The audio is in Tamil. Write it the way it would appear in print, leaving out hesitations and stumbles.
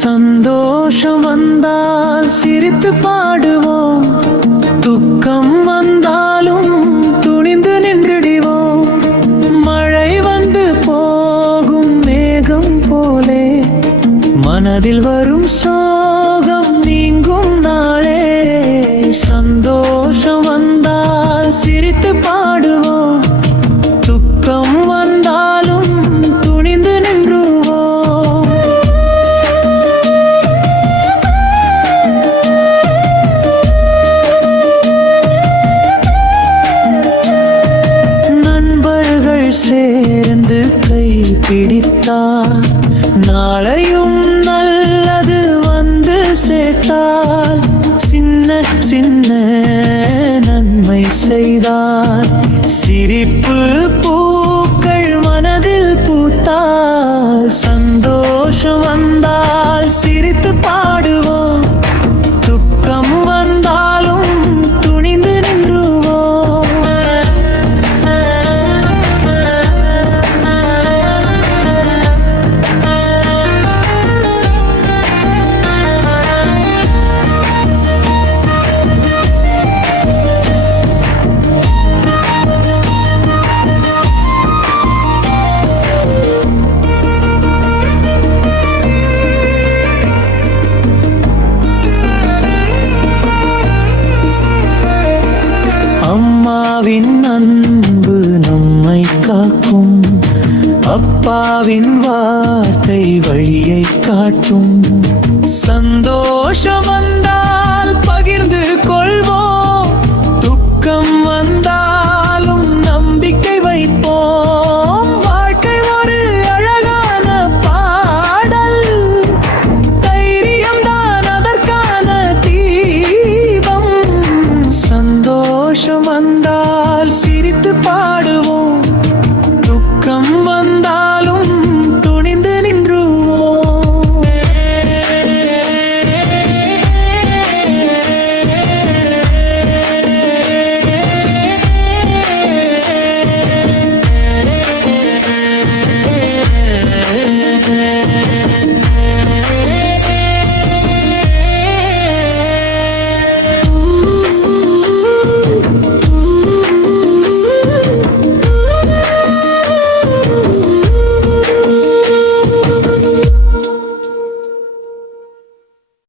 சந்தோஷம் வந்தால் சிரித்து பாடுவோம், துக்கம் வந்தாலும் துணிந்து நின்றுடுவோம். மழை வந்து போகும் மேகம் போலே மனதில் வரும் சோகம் நீங்கும் நாளே. சந்தோஷம் வந்தால் சிரித்து பாடுவோம், துக்கம் வந்தாலும் துணிந்து நின்றுவோம். நண்பர்கள் சேர்ந்து கை பிடித்தார், நாளையும் நல்லது வந்து சேர்த்தால், சின்ன சின்ன நன்மை செய்தால், சிரிப்பு பூக்கள் மனதில் பூத்தால். சந்தோஷம் வந்தால் சிரித்து பாடுவோம், துக்கம் வந்தாலும் துணிந்து நின்றுவோம். அம்மாவின் அன்பு நம்மை காக்கும், அப்பாவின் வார்த்தை வழியை காட்டும். சந்தோஷம் வந்தால் பகிர்ந்து கொள்வோம், துக்கம்